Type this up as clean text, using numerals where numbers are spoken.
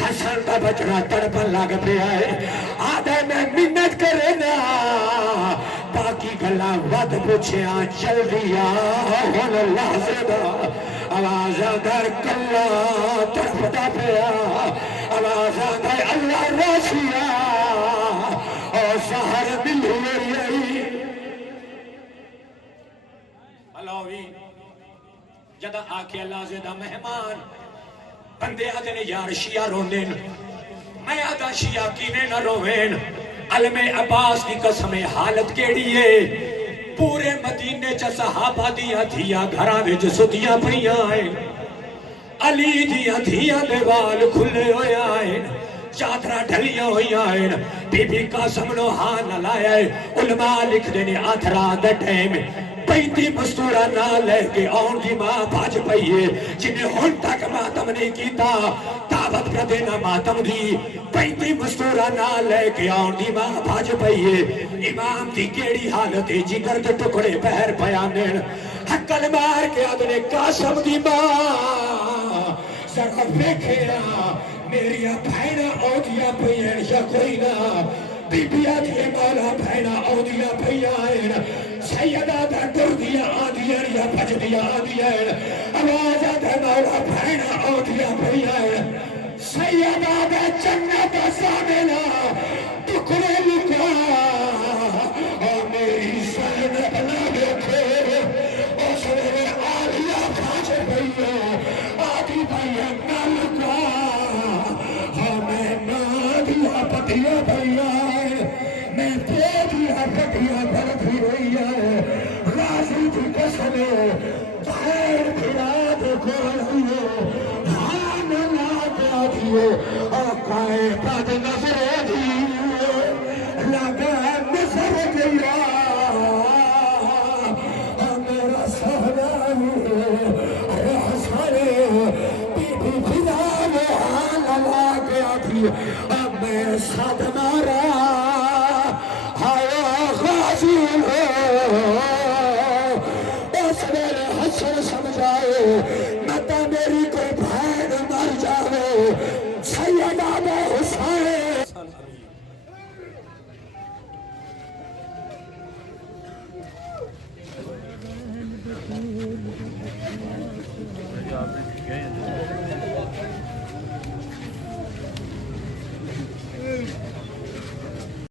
حسن کا بچڑا تڑپن لگ پیا ہے آدھے میں منت کرے نا باقی گلا ود پوچھیا جلدی ہن لحظے دا آواز در کلا تڑپتا پیا آواز در اللہ راشیا اور سہر ملی میری علاوی جدا آکے اللہ زیدہ مہمان بندے آدھے نے یار شیعہ روندین میں آدھا شیعہ کینے نہ روین علم عباس کی قسم حالت کیڑی ہے پورے مدینے چا صحابہ دیا دھیا گھرہ وچ ستیاں پڑیاں ہیں علی دیا دھیا دیوال کھلے ہوئے آئیں چادرہ ڈھلیاں ہوئی آئیں بی بی قاسم نو ہاں نہ لائے علماء لکھ دینے آتھرا دے ٹیم پینتی مستورہ نہ لے کے آن دی ماں بھاج پئیے جنہیں ہن تک ماتم نہیں کیتا دعوت کر دینا ماتم دی پینتی مستورہ نہ لے کے آن دی ماں بھاج پئیے امام دی کیڑی حالت جگر دے ٹکڑے پہر پیانین حقل مار کے آدھنے قاسم دی ماں ذرا بیکھیا میریا بھائنہ آدھیا پئین یا کوئی نہ بی بی آدھیا مولا بھائنہ آدھیا پئین سیدہ دا دردیا آدھیان یا بجدیا آدھیان آواز آدھے مولا بھائنہ آدھیا پئین سیدہ دا جنت سامنا ٹکڑے لکھا اور میری سینت نہ دیکھے اور سوے آدھیا بھاج پئین آدھی پئین نہ لکھا پتیا پئیان میں پوٹیا پتیا بڑھتی رہی ہے راضی تھی قسم بھائر پھرا دے کھولئیے ہاں نہ کیا دیئے آقائے پاد نظر دیئے لگا نظر دیا میرا سہنانی رحسانے بی بی پھرا میں ہاں نہ کیا دیئے